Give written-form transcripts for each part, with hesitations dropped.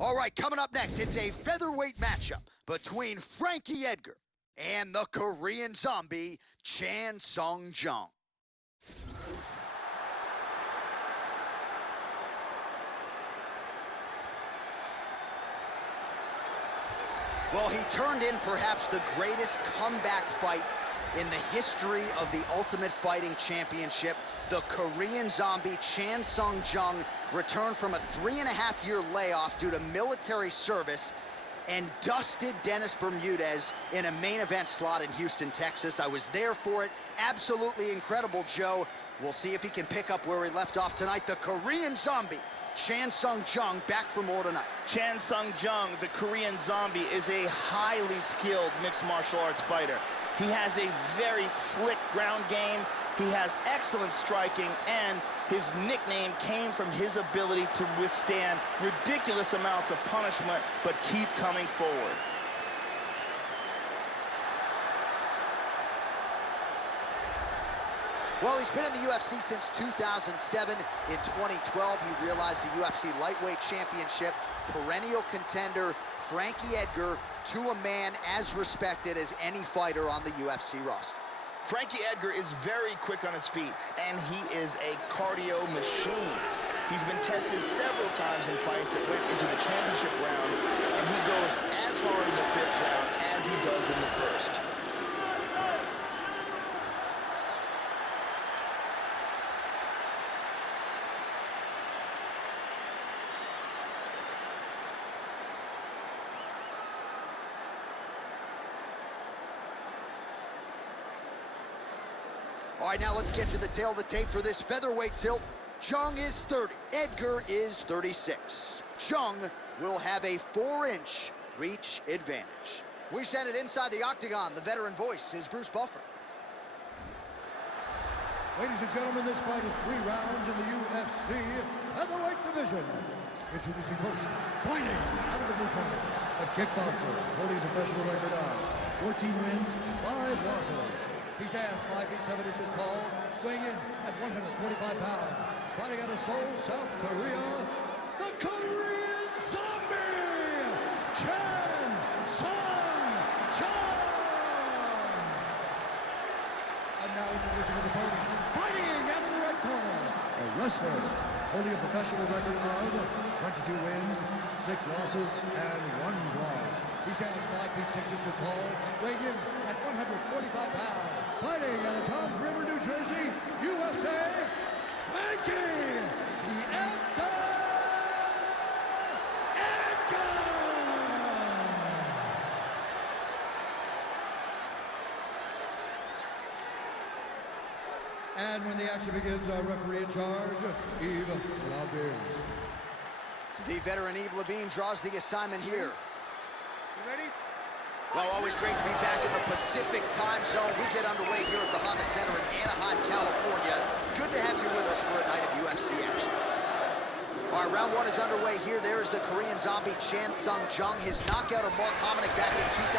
All right, coming up next, it's a featherweight matchup between Frankie Edgar and the Korean zombie, Chan Sung Jung. Well, he turned in perhaps the greatest comeback fight in the history of the Ultimate Fighting Championship. The Korean zombie Chan Sung Jung returned from a 3.5-year layoff due to military service and dusted Dennis Bermudez in a main event slot in Houston, Texas. I was there for it. Absolutely incredible, Joe. We'll see if he can pick up where he left off tonight. The Korean zombie, Chan Sung Jung, back for more tonight. Chan Sung Jung, the Korean zombie, is a highly skilled mixed martial arts fighter. He has a very slick ground game. He has excellent striking, and his nickname came from his ability to withstand ridiculous amounts of punishment, but keep coming forward. Well, he's been in the UFC since 2007. In 2012, he realized the UFC lightweight championship. Perennial contender, Frankie Edgar, to a man as respected as any fighter on the UFC roster. Frankie Edgar is very quick on his feet, and he is a cardio machine. He's been tested several times in fights that went into the championship rounds, and he goes as hard in the 5th round as he does in the 1st. All right, now let's get to the tail of the tape for this featherweight tilt. Jung is 30, Edgar is 36. Jung will have a 4-inch reach advantage. We send it inside the octagon. The veteran voice is Bruce Buffer. Ladies and gentlemen, this fight is 3 rounds in the UFC featherweight division. Introducing first, fighting out of the blue corner, a kickboxer holding a professional record of 14 wins, 5 losses. He stands 5 feet 7 inches tall, weighing in at 145 pounds. Fighting out of Seoul, South Korea, the Korean zombie, Chan Sung Jung. And now introducing his opponent, fighting out of the red corner, a wrestler holding a professional record of 22 wins, 6 losses, and 1 draw. He stands 5 feet 6 inches tall, weighing in at 145 pounds. Fighting out of Toms River, New Jersey, USA, Frankie the Answer Edgar! And when the action begins, our referee in charge, Yves Lavigne. The veteran Yves Lavigne draws the assignment here. You ready? Well, always great to be back in the Pacific time zone. We get underway here at the Honda Center in Anaheim, California. Good to have you with us for a night of UFC action. All right, round 1 is underway here. There's the Korean zombie Chan Sung Jung. His knockout of Mark Hominick back in 2011.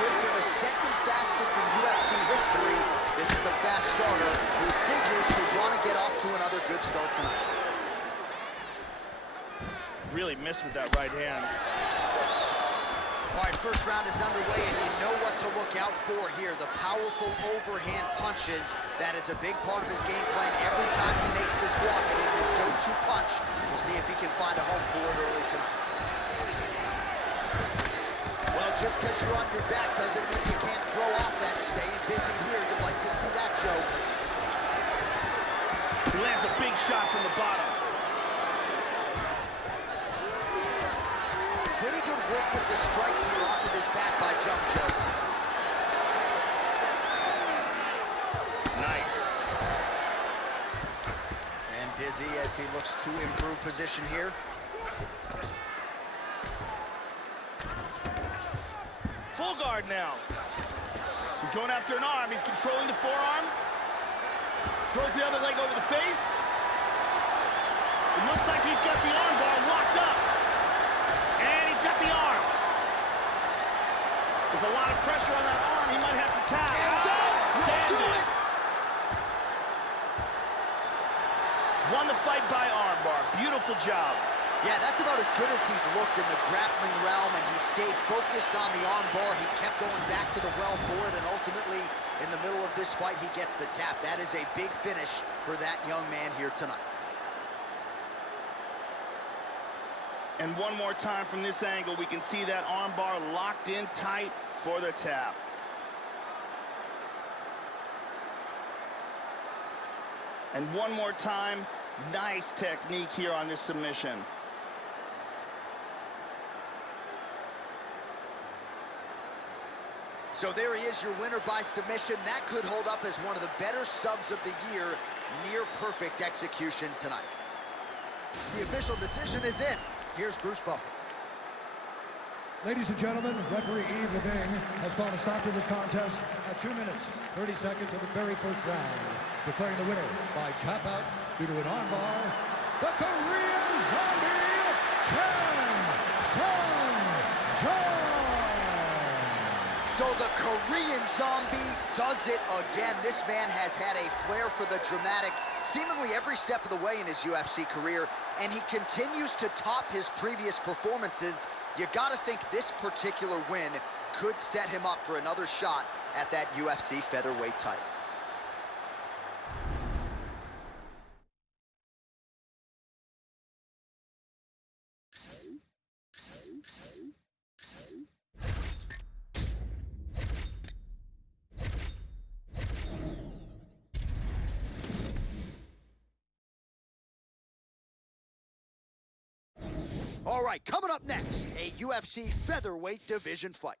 Good for the 2nd fastest in UFC history. This is the fast starter who figures to want to get off to another good start tonight. Really missed with that right hand. All right, first round is underway, and you know what to look out for here. The powerful overhand punches. That is a big part of his game plan. Every time he makes this walk, it is his go-to punch. We'll see if he can find a home for it early tonight. Well, just because you're on your back doesn't mean you can't throw offense. Staying busy here, you'd like to see that, Joe. He lands a big shot from the bottom. Pretty good work with the strikes here off of his back by Jung, Joe. Nice. And busy as he looks to improve position here. Full guard now. He's going after an arm. He's controlling the forearm. Throws the other leg over the face. It looks like he's got the arm bar locked up. And he's got the arm. There's a lot of pressure on that arm. He might have to tap. Outstanding. Won the fight by armbar. Beautiful job. Yeah, that's about as good as he's looked in the grappling realm, and he stayed focused on the arm bar. He kept going back to the well for it, and ultimately, in the middle of this fight, he gets the tap. That is a big finish for that young man here tonight. And one more time from this angle, we can see that arm bar locked in tight for the tap. And one more time, nice technique here on this submission. So there he is, your winner by submission. That could hold up as one of the better subs of the year. Near perfect execution tonight. The official decision is in. Here's Bruce Buffer. Ladies and gentlemen, referee Yves Levine has called a stop to this contest at 2 minutes, 30 seconds of the very first round, declaring the winner by tap out due to an armbar, the Korean Zombie, Chan Sung-jung. So the Korean Zombie does it again. This man has had a flair for the dramatic seemingly every step of the way in his UFC career, and he continues to top his previous performances. You gotta think this particular win could set him up for another shot at that UFC featherweight title. All right, coming up next, a UFC featherweight division fight.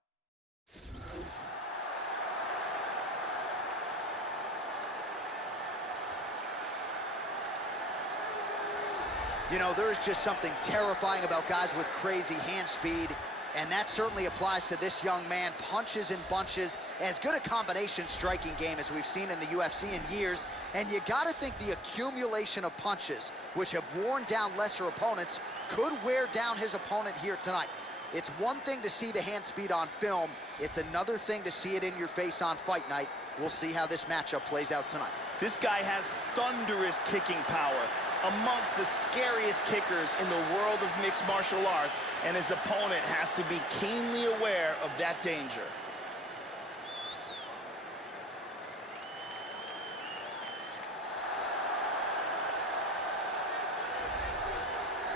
You know, there is just something terrifying about guys with crazy hand speed, and that certainly applies to this young man. Punches and bunches, as good a combination striking game as we've seen in the UFC in years. And you gotta think the accumulation of punches, which have worn down lesser opponents, could wear down his opponent here tonight. It's one thing to see the hand speed on film. It's another thing to see it in your face on fight night. We'll see how this matchup plays out tonight. This guy has thunderous kicking power, amongst the scariest kickers in the world of mixed martial arts, and his opponent has to be keenly aware of that danger.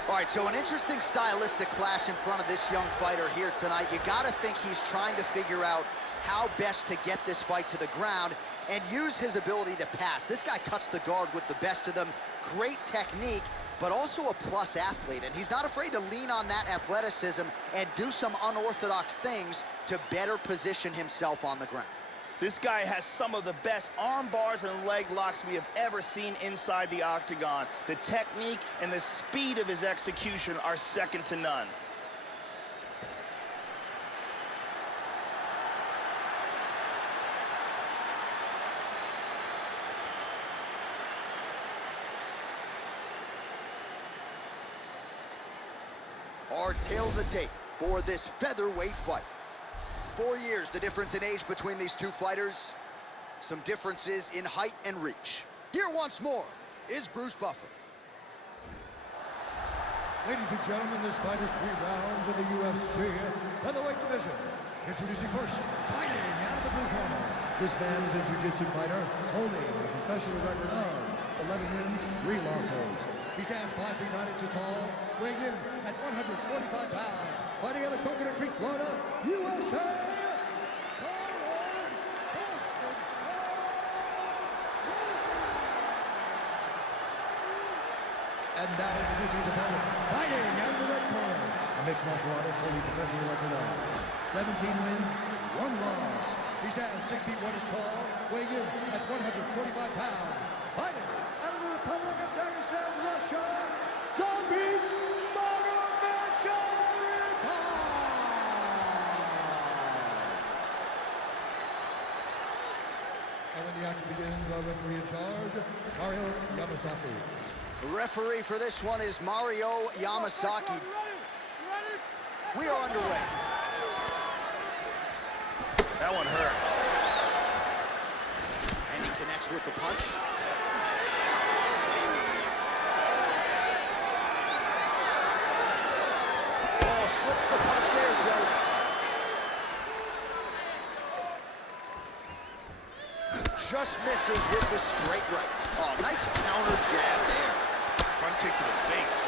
All right, so an interesting stylistic clash in front of this young fighter here tonight. You gotta think he's trying to figure out how best to get this fight to the ground and use his ability to pass. This guy cuts the guard with the best of them. Great technique, but also a plus athlete. And he's not afraid to lean on that athleticism and do some unorthodox things to better position himself on the ground. This guy has some of the best arm bars and leg locks we have ever seen inside the octagon. The technique and the speed of his execution are second to none. Our tale of the tape for this featherweight fight. 4 years, the difference in age between these two fighters. Some differences in height and reach. Here once more is Bruce Buffer. Ladies and gentlemen, this fight is 3 rounds in the UFC featherweight division. Introducing first, fighting out of the blue corner. This man is a jiu-jitsu fighter, holding a professional record of 11 wins, 3 losses. He stands 5 feet 9 inches tall, weighing in at 145 pounds. Fighting out of Coconut Creek, Florida, USA. And now introducing his opponent, fighting out of the red corner. A mixed martial artist holding professional record of 17 wins, 1 loss. He stands 6 feet 1 inches tall, weighing in at 145 pounds. Fighting out of the Republic of Dagestan, Russia, Zombie Magomedov. And when the action begins, our referee in charge, Mario Yamasaki. The referee for this one is Mario Yamasaki. We are underway. That one hurt. And he connects with the punch. slips the punch there, Joe. Just misses with the straight right. Oh, nice counter jab there. Front kick to the face.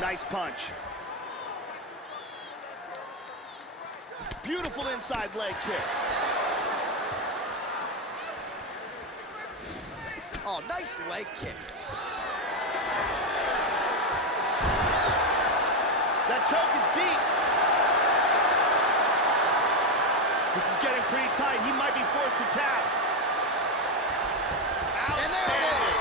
Nice punch. Beautiful inside leg kick. Oh, nice leg kick. That choke is deep. This is getting pretty tight. He might be forced to tap. And there it is.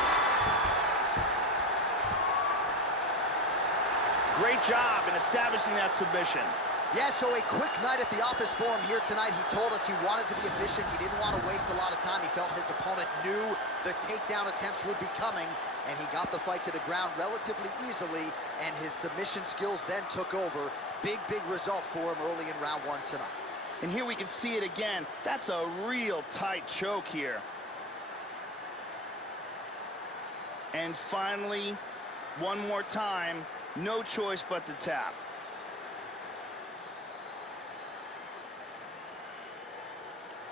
Great job in establishing that submission. Yeah, so a quick night at the office for him here tonight. He told us he wanted to be efficient. He didn't want to waste a lot of time. He felt his opponent knew the takedown attempts would be coming, and he got the fight to the ground relatively easily, and his submission skills then took over. Big, big result for him early in round one tonight. And here we can see it again. That's a real tight choke here. And finally, one more time, no choice but to tap.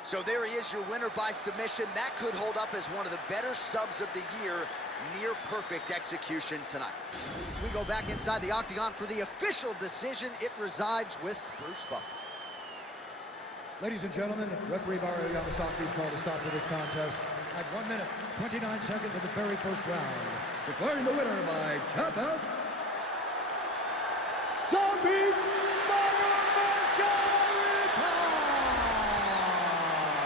So there he is, your winner by submission. That could hold up as one of the better subs of the year. Near perfect execution tonight. We go back inside the octagon for the official decision. It resides with Bruce Buffer. Ladies and gentlemen, referee Mario Yamasaki's called a stop to this contest at 1 minute, 29 seconds of the very first round. Declaring the winner by tap out, Zombie.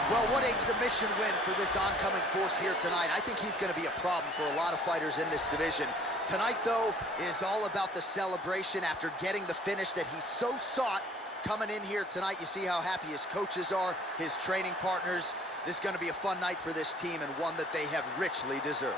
Well, what a submission win for this oncoming force here tonight. I think he's going to be a problem for a lot of fighters in this division. Tonight, though, is all about the celebration after getting the finish that he so sought. Coming in here tonight, you see how happy his coaches are, his training partners. This is going to be a fun night for this team and one that they have richly deserved.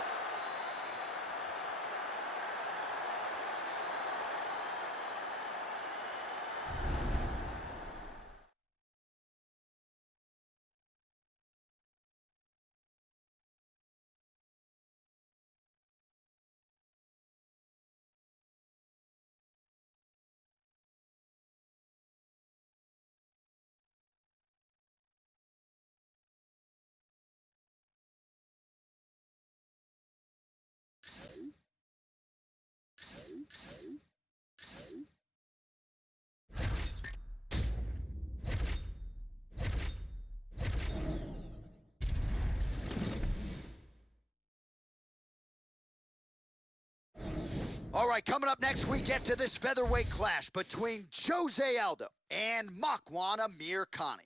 All right, coming up next, we get to this featherweight clash between Jose Aldo and Makwan Amir Khani.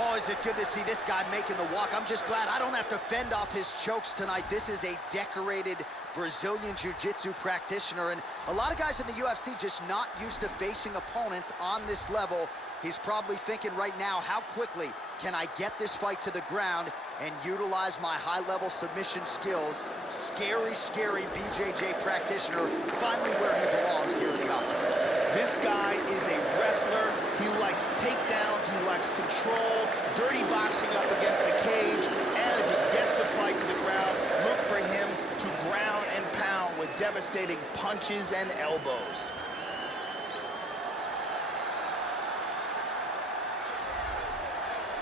Oh, is it good to see this guy making the walk. I'm just glad I don't have to fend off his chokes tonight. This is a decorated Brazilian Jiu-Jitsu practitioner, and a lot of guys in the UFC just not used to facing opponents on this level. He's probably thinking right now, how quickly can I get this fight to the ground and utilize my high-level submission skills? Scary, scary BJJ practitioner, finally where he belongs here in the octagon. This guy is a wrestler. He likes takedowns, he likes control, dirty boxing up against the cage, and if he gets the fight to the ground, look for him to ground and pound with devastating punches and elbows.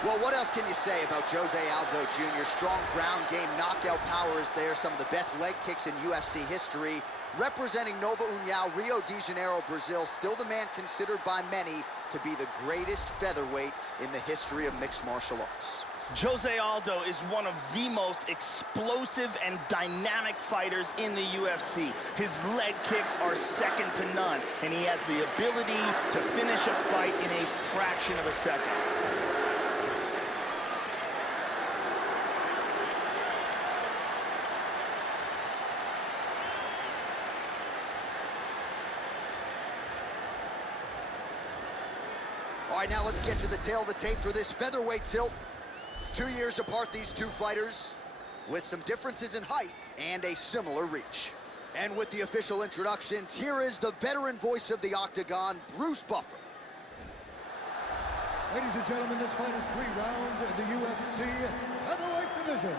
Well, what else can you say about Jose Aldo Jr.? Strong ground game, knockout power is there. Some of the best leg kicks in UFC history. Representing Nova União, Rio de Janeiro, Brazil. Still the man considered by many to be the greatest featherweight in the history of mixed martial arts. Jose Aldo is one of the most explosive and dynamic fighters in the UFC. His leg kicks are second to none, and he has the ability to finish a fight in a fraction of a second. All right, now let's get to the tail of the tape for this featherweight tilt. 2 years apart, these two fighters, with some differences in height and a similar reach. And with the official introductions, here is the veteran voice of the octagon, Bruce Buffer. Ladies and gentlemen, this fight is 3 rounds in the UFC featherweight division.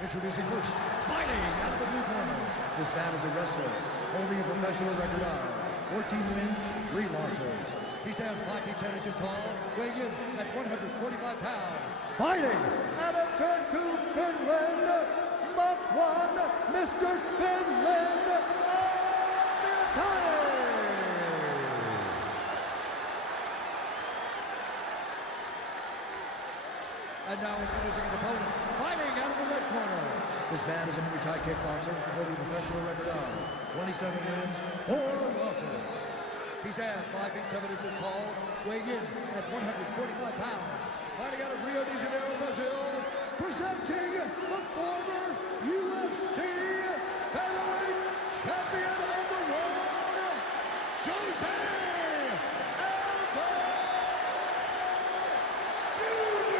Introducing first, fighting out of the blue corner. This man is a wrestler, holding a professional record of 14 wins, 3 losses. He stands 5 feet 10 inches tall, weighing in at 145 pounds. Fighting out of turn 2, Finland, Mach 1, Mr. Finland, American. And now introducing his opponent, fighting out of the red corner. This man is a Muay Thai kickboxer, holding a professional record of 27 wins, 4 losses. He stands 5 feet 7 inches tall, weighing in at 145 pounds. Fighting out of Rio de Janeiro, Brazil, presenting the former UFC featherweight champion of the world, Jose Aldo Jr.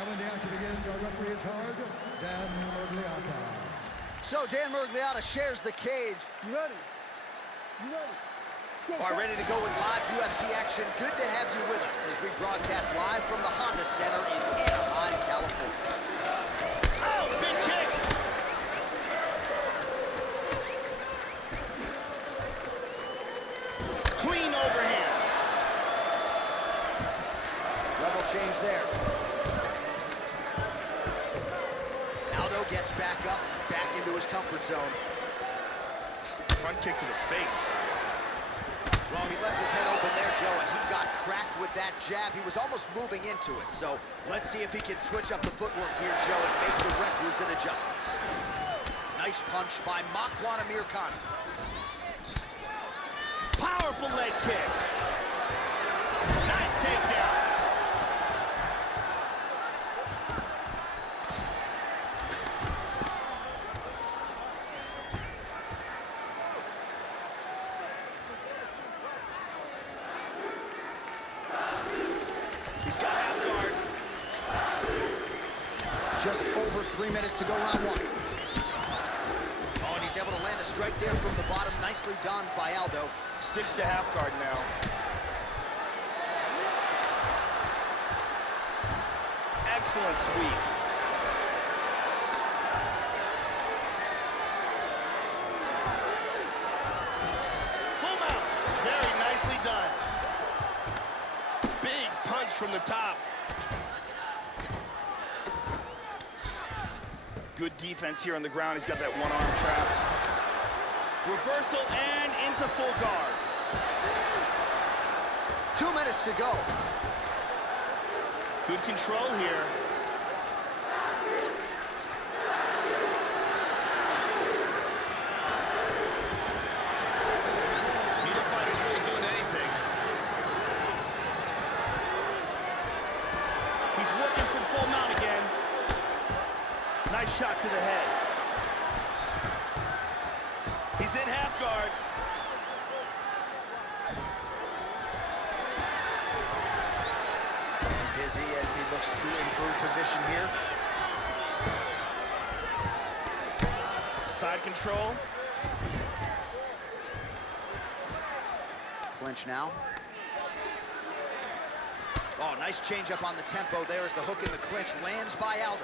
And when the action begins, our referee in charge, Dan Murgliata. So Dan Murgliata shares the cage. You ready? You ready? Are ready to go with live UFC action. Good to have you with us as we broadcast live from the Honda Center in Anaheim, California. Oh, big kick! Clean overhand. Level change there. Aldo gets back up, back into his comfort zone. Front kick to the face. Well, he left his head open there, Joe, and he got cracked with that jab. He was almost moving into it. So let's see if he can switch up the footwork here, Joe, and make the requisite adjustments. Nice punch by Makwan Amirkhan. Powerful leg kick. Nice takedown. He's got half guard. Just over 3 minutes to go, round 1. Oh, and he's able to land a strike there from the bottom. Nicely done by Aldo. Sticks to half guard now. Excellent sweep. Full mount. Very nicely done. Big punch from the top. Good defense here on the ground. He's got that one arm trapped. Reversal and into full guard. 2 minutes to go. Good control here. Neither fighter's really doing anything. He's working from full mount again. Nice shot to the head. He's in half guard. Busy as he looks to improve position here. Side control. Clinch now. Oh, nice change up on the tempo. There's the hook in the clinch. Lands by Aldo.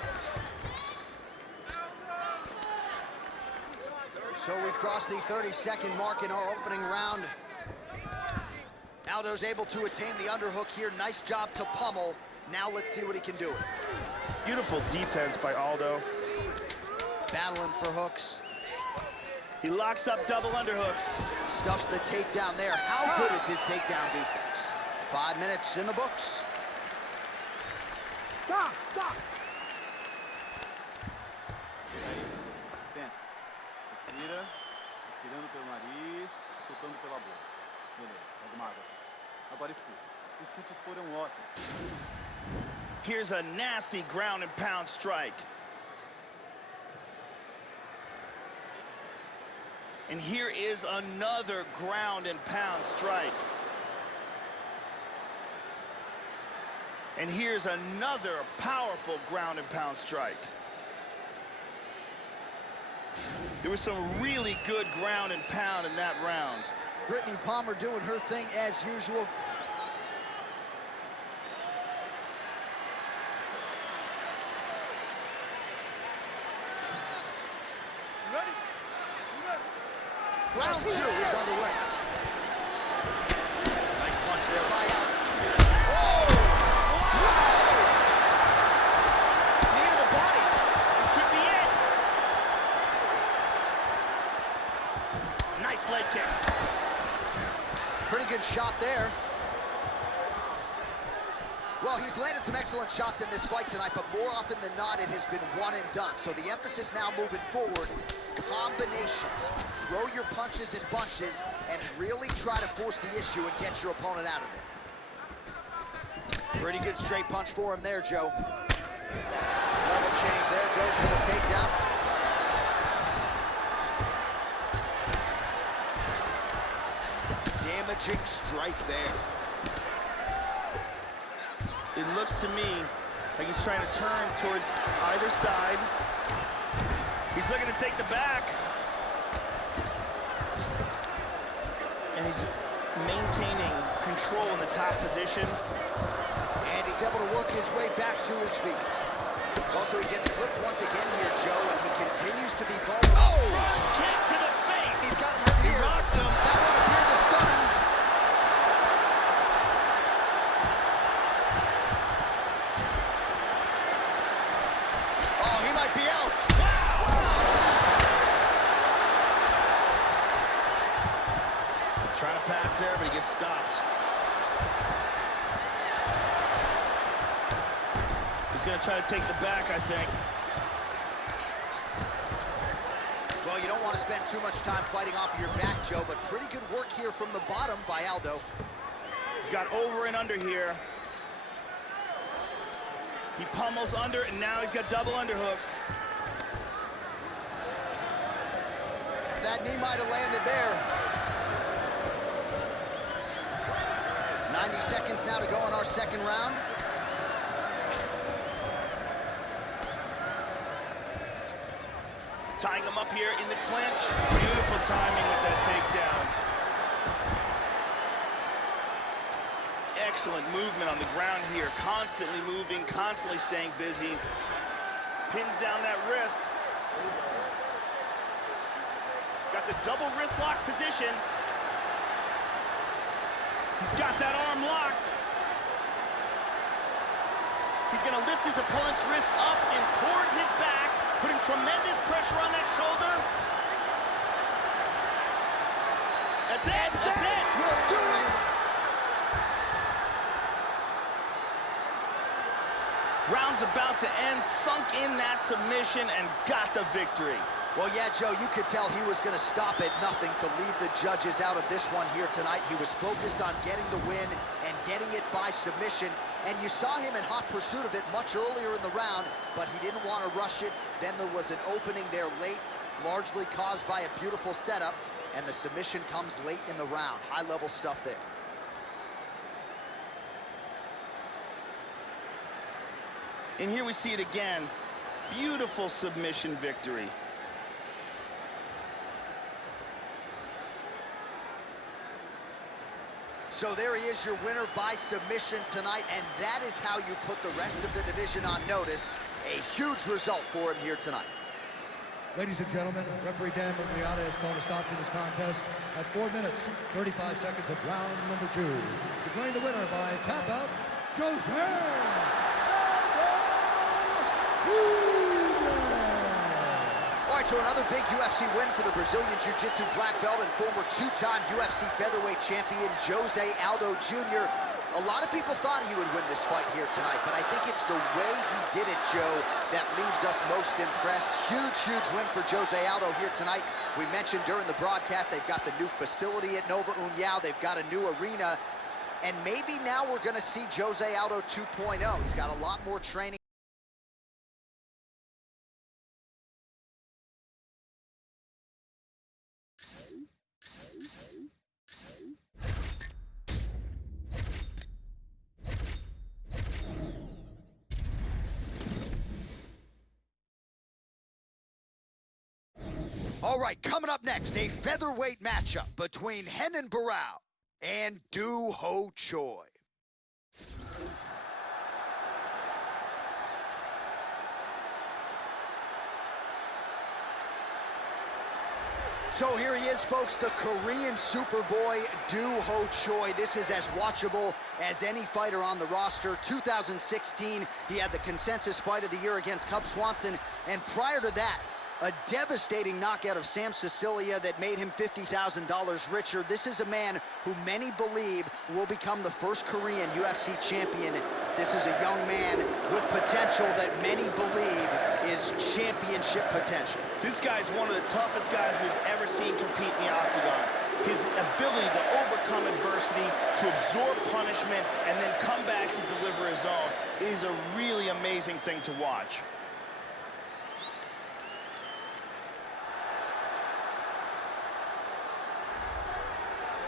So we cross the 30-second mark in our opening round. Aldo's able to attain the underhook here. Nice job to pummel. Now let's see what he can do. Beautiful defense by Aldo. Battling for hooks. He locks up double underhooks. Stuffs the takedown there. How good is his takedown defense? 5 minutes in the books. Stop! Stop! Senta. Respira. Respirando pelo nariz, soltando pela boca. Beleza, pega uma água. Agora escuta. Os chutes foram ótimos. Here's a nasty ground and pound strike. And here is another ground and pound strike. And here's another powerful ground and pound strike. There was some really good ground and pound in that round. Brittany Palmer doing her thing as usual. Ready? Round 2 is underway. Nice punch there by Al. Oh! Whoa! Knee to the body. This could be it. Nice leg kick. Pretty good shot there. Well, he's landed some excellent shots in this fight tonight, but more often than not, it has been one and done. So the emphasis now moving forward, combinations. Throw your punches in bunches and really try to force the issue and get your opponent out of it. Pretty good straight punch for him there, Joe. Level change there, goes for the takedown. Damaging strike there. It looks to me like he's trying to turn towards either side. He's looking to take the back. And he's maintaining control in the top position. And he's able to work his way back to his feet. Also, he gets clipped once again here, Joe, and he continues to be vulnerable. Oh! Front kick to the face. He's got him He here. rocked him. That one appeared to stun him. Oh, he might be out. Trying to pass there, but he gets stopped. He's going to try to take the back, I think. Well, you don't want to spend too much time fighting off of your back, Joe, but pretty good work here from the bottom by Aldo. He's got over and under here. He pummels under, and now he's got double underhooks. That knee might have landed there. 90 seconds now to go in our second round. Tying him up here in the clinch. Beautiful timing with that takedown. Excellent movement on the ground here. Constantly moving, constantly staying busy. Pins down that wrist. Got the double wrist lock position. He's got that arm locked. He's gonna lift his opponent's wrist up and towards his back, putting tremendous pressure on that shoulder. That's it, that's it. We'll do it. Round's about to end, sunk in that submission and got the victory. Well, yeah, Joe, you could tell he was going to stop at nothing to leave the judges out of this one here tonight. He was focused on getting the win and getting it by submission. And you saw him in hot pursuit of it much earlier in the round, but he didn't want to rush it. Then there was an opening there late, largely caused by a beautiful setup, and the submission comes late in the round. High-level stuff there. And here we see it again. Beautiful submission victory. So there he is, your winner by submission tonight, and that is how you put the rest of the division on notice. A huge result for him here tonight. Ladies and gentlemen, referee Dan Murgliata has called a stop to this contest at 4 minutes, 35 seconds of round number 2. Declaring the winner by tap out, Jose Aldo. All right, so another big UFC win for the Brazilian Jiu-Jitsu black belt and former two-time UFC featherweight champion Jose Aldo Jr. A lot of people thought he would win this fight here tonight, but I think it's the way he did it, Joe, that leaves us most impressed. Huge, huge win for Jose Aldo here tonight. We mentioned during the broadcast they've got the new facility at Nova União. They've got a new arena. And maybe now we're going to see Jose Aldo 2.0. He's got a lot more training. All right, coming up next, a featherweight matchup between Henan Barao and Do Ho Choi. So here he is, folks, the Korean Superboy, Do Ho Choi. This is as watchable as any fighter on the roster. 2016, he had the consensus fight of the year against Cub Swanson, and prior to that, a devastating knockout of Sam Sicilia that made him $50,000 richer. This is a man who many believe will become the first Korean UFC champion. This is a young man with potential that many believe is championship potential. This guy's one of the toughest guys we've ever seen compete in the octagon. His ability to overcome adversity, to absorb punishment, and then come back to deliver his own is a really amazing thing to watch.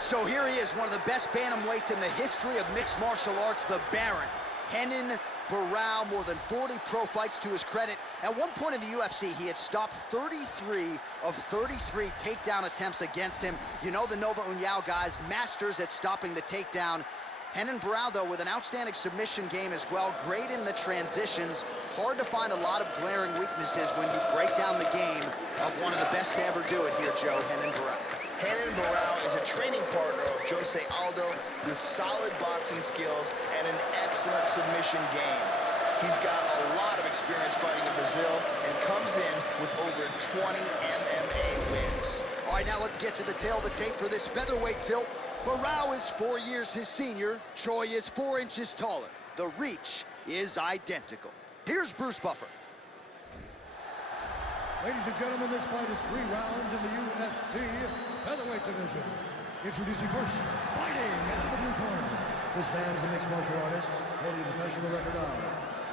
So here he is, one of the best bantamweights in the history of mixed martial arts, the Baron, Henan Barao. More than 40 pro fights to his credit. At one point in the UFC, he had stopped 33 of 33 takedown attempts against him. You know the Nova União guys, masters at stopping the takedown. Henan Barao, though, with an outstanding submission game as well, great in the transitions. Hard to find a lot of glaring weaknesses when you break down the game of one of the best to ever do it here, Joe, Henan Barao. Henan Barao is a training partner of Jose Aldo with solid boxing skills and an excellent submission game. He's got a lot of experience fighting in Brazil and comes in with over 20 MMA wins. All right, now let's get to the tail of the tape for this featherweight tilt. Barao is 4 years his senior. Choi is 4 inches taller. The reach is identical. Here's Bruce Buffer. Ladies and gentlemen, this fight is 3 rounds in the UFC featherweight division. Introducing first, fighting out of the blue corner. This man is a mixed martial artist, holding a professional record of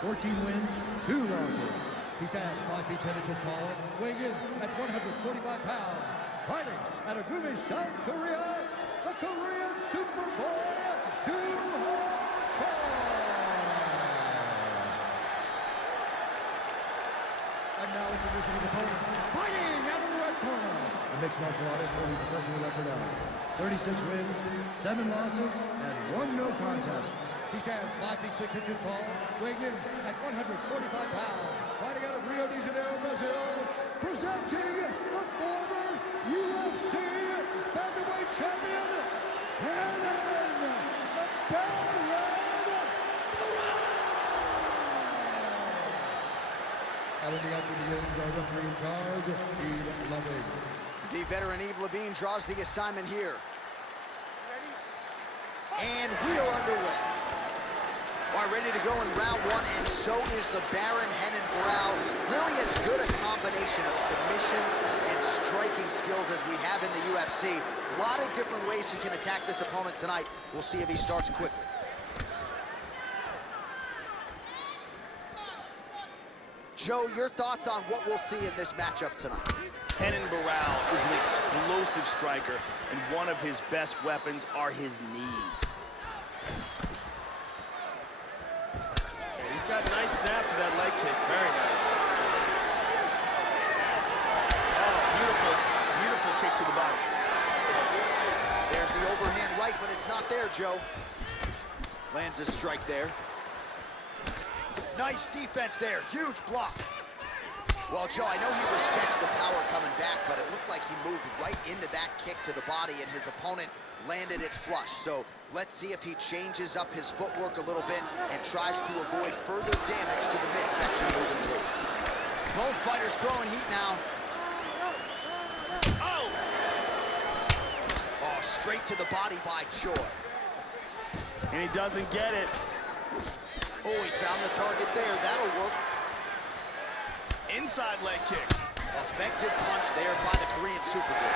14 wins, 2 losses. He stands 5 feet 10 inches tall, weighing in at 145 pounds. Fighting out of Gumi, South Korea, the Korean Superboy, Do Ho Choi. And now introducing his opponent, fighting out of the red corner. The mixed martial artist holding a professional record of 36 wins, 7 losses, and 1 no contest. He stands 5 feet 6 inches tall, weighing in at 145 pounds. Fighting out of Rio de Janeiro, Brazil, presenting the former UFC featherweight champion, Henan Barao. And in the entry begins our referee in charge, Eve Loving. The veteran Yves Levine draws the assignment here. And we are underway. All right, ready to go in round 1, and so is the Baron Henan Barao. Really as good a combination of submissions and striking skills as we have in the UFC. A lot of different ways he can attack this opponent tonight. We'll see if he starts quickly. Joe, your thoughts on what we'll see in this matchup tonight? Henan Barao is an explosive striker, and one of his best weapons are his knees. He's got a nice snap to that leg kick. Very nice. Oh, beautiful, beautiful kick to the body. There's the overhand right, but it's not there, Joe. Lands a strike there. Nice defense there, huge block. Well, Joe, I know he respects the power coming back, but it looked like he moved right into that kick to the body, and his opponent landed it flush. So let's see if he changes up his footwork a little bit and tries to avoid further damage to the midsection moving forward. Both fighters throwing heat now. Oh! Oh, straight to the body by Choi. And he doesn't get it. Oh, he found the target there. That'll work. Inside leg kick. Effective punch there by the Korean Superboy.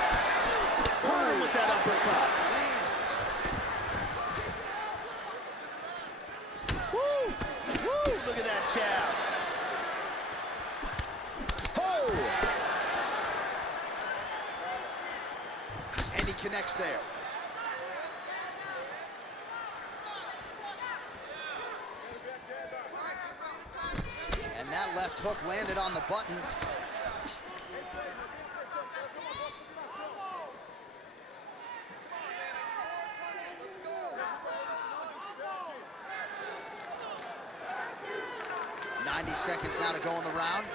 Boom with that uppercut. Woo! Woo! Look at that jab. Oh! And he connects there. And that left hook landed on the button. seconds now to go in the round.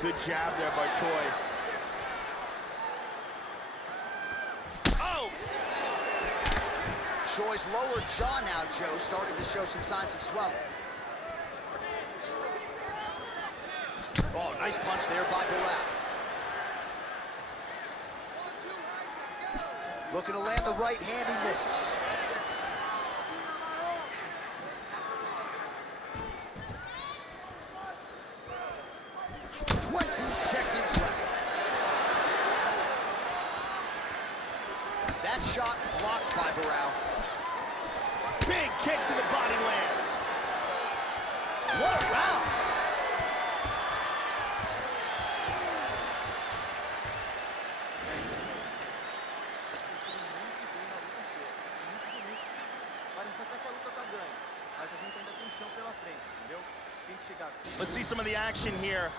Good jab there by Choi. Oh! Choi's lower jaw now, Joe, starting to show some signs of swelling. Oh, nice punch there by Barao. Looking to land the right hand, he misses. That shot blocked by Barao. Big kick to the body lands. What a round! Parece até que a luta tá ganha, mas a gente ainda tem chão pela frente, entendeu? Tem que chegar. Let's see some of the action here.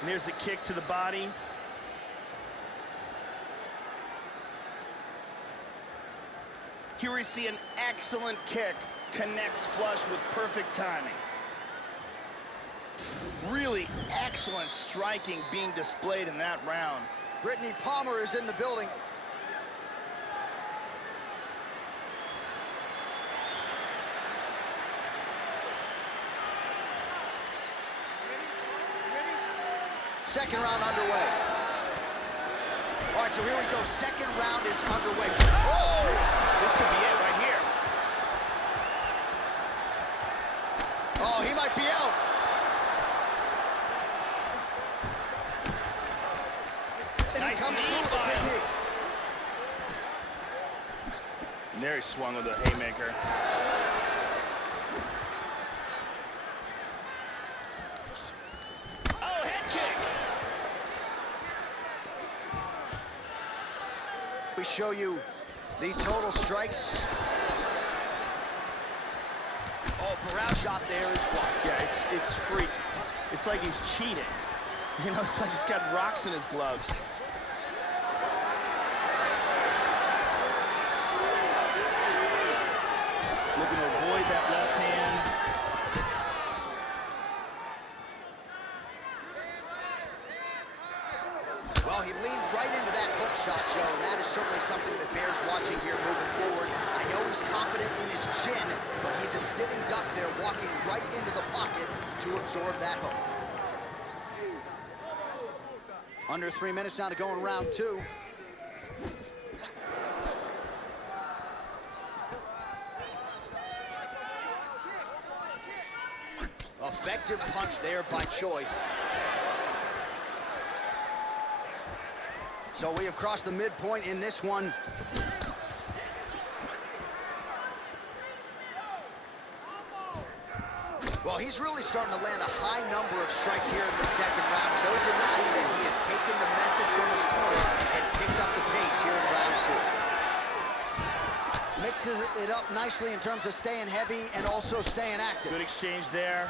And there's the kick to the body. Here we see an excellent kick, connects flush with perfect timing. Really excellent striking being displayed in that round. Brittany Palmer is in the building. Second round underway. All right, so here we go. Second round is underway. Oh! This could be it right here. Oh, he might be out. And Nice he comes knee through with a big file. knee. And there he swung with a haymaker. Oh, head kick. We show you the total strikes. Oh, Barao shot there is blocked. Yeah, it's freaky. It's like he's cheating. You know, it's like he's got rocks in his gloves. Looking to avoid that left hand. Well, he leaned right into that hook shot, Joe, and that is certainly something that bears watching here moving forward. I know he's confident in his chin, but he's a sitting duck there, walking right into the pocket to absorb that hook. Under 3 minutes now to go in round two. Effective punch there by Choi. So we have crossed the midpoint in this one. Well, he's really starting to land a high number of strikes here in the second round. No denying that he has taken the message from his corner and picked up the pace here in round two. Mixes it up nicely in terms of staying heavy and also staying active. Good exchange there.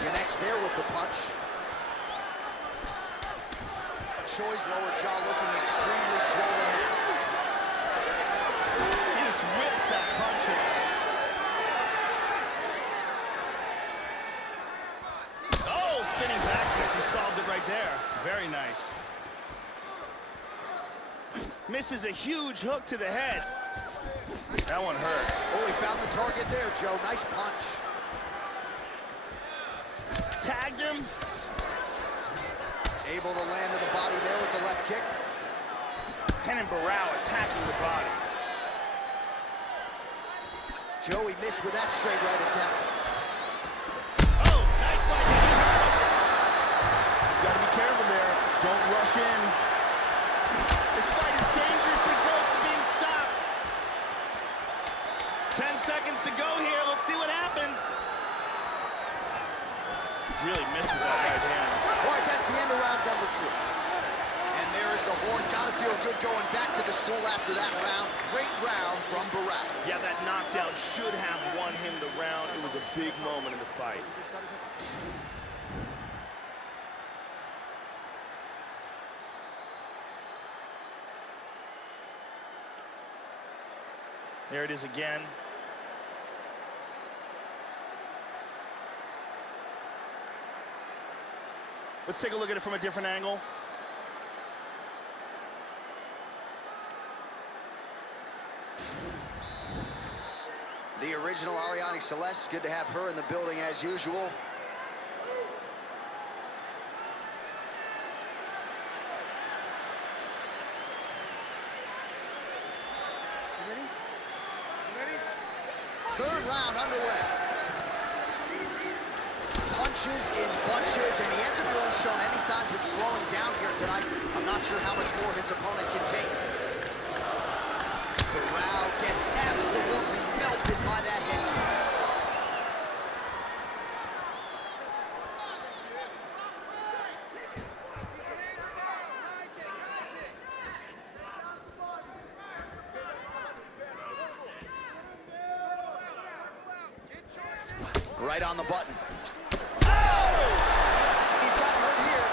Connects there with the punch. Choi's lower jaw looking extremely swollen now. He just whips that punch in. Oh, spinning back fist. He solved it right there. Very nice. Misses a huge hook to the head. That one hurt. Oh, he found the target there, Joe. Nice punch. Tagged him. Able to land to the body there with the left kick. Kenan Barao attacking the body. Joey missed with that straight right attempt. Oh, nice right hand. You gotta be careful there. Don't rush in. This fight is dangerously close to being stopped. 10 seconds to go here. Let's see what happens. Really misses that right hand. All right, that's the end of round number two. And there is there's the horn. Gotta feel good going back to the stool after that round. Great round from Barack. Yeah, that knockdown should have won him the round. It was a big moment in the fight. There it is again. Let's take a look at it from a different angle. The original Ariane Celeste, good to have her in the building as usual. Third round underway. Punches in bunches, and he hasn't really shown any signs of slowing down here tonight. I'm not sure how much more his opponent can take. Corral gets absolutely melted by that head kick. Right on the button. Oh! He's got hurt here.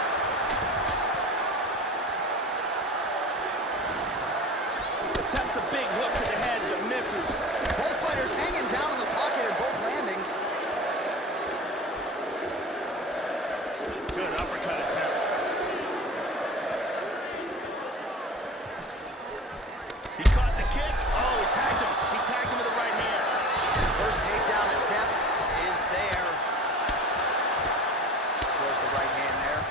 Attempts a big hook to the head, but misses. Both fighters hanging down in the pocket and both landing. Good uppercut attempt. He caught the kick. Oh, he tagged him. He tagged him with the right hand. First takedown attempt is there. Throws the right hand there.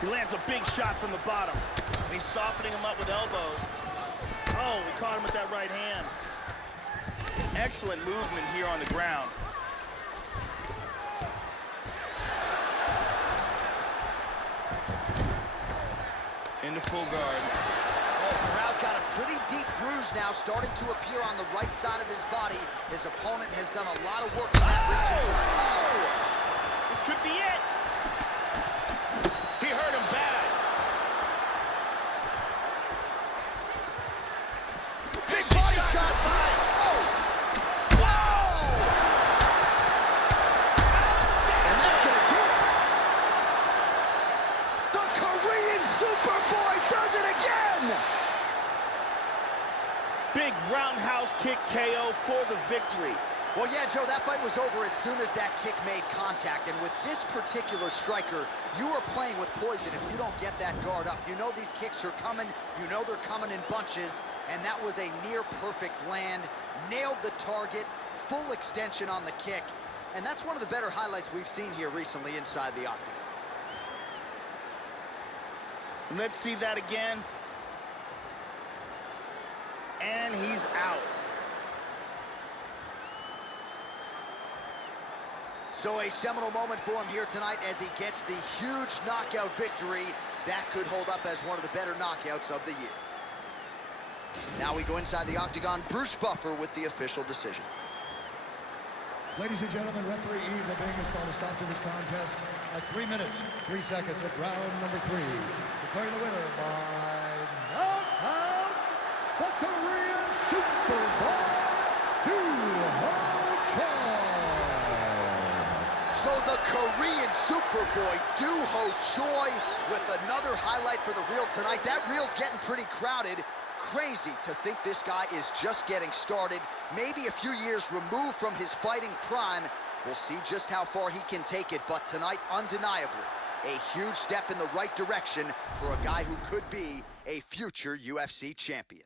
He lands a big shot from the bottom. And he's softening him up with elbows. Oh, he caught him with that right hand. Excellent movement here on the ground. Into full guard. Oh, Corral's got a pretty deep bruise now starting to appear on the right side of his body. His opponent has done a lot of work in that region tonight. Oh! This could be it. He hurt him bad. Big body shot by. Oh! Whoa! And that's gonna do it. The Korean Superboy does it again! Big roundhouse kick KO for the victory. Well, yeah, Joe, that fight was over as soon as that kick made contact. And with this particular striker, you are playing with poison if you don't get that guard up. You know these kicks are coming. You know they're coming in bunches. And that was a near-perfect land. Nailed the target. Full extension on the kick. And that's one of the better highlights we've seen here recently inside the octagon. Let's see that again. And he's out. So a seminal moment for him here tonight as he gets the huge knockout victory. That could hold up as one of the better knockouts of the year. Now we go inside the octagon. Bruce Buffer with the official decision. Ladies and gentlemen, referee Yves Labing has called a stop to this contest at 3 minutes, 3 seconds of round number 3. Declaring the winner by knockout, the Korean Superboy, So the Korean Superboy, Doo-Ho Choi, with another highlight for the reel tonight. That reel's getting pretty crowded. Crazy to think this guy is just getting started. Maybe a few years removed from his fighting prime. We'll see just how far he can take it, but tonight, undeniably, a huge step in the right direction for a guy who could be a future UFC champion.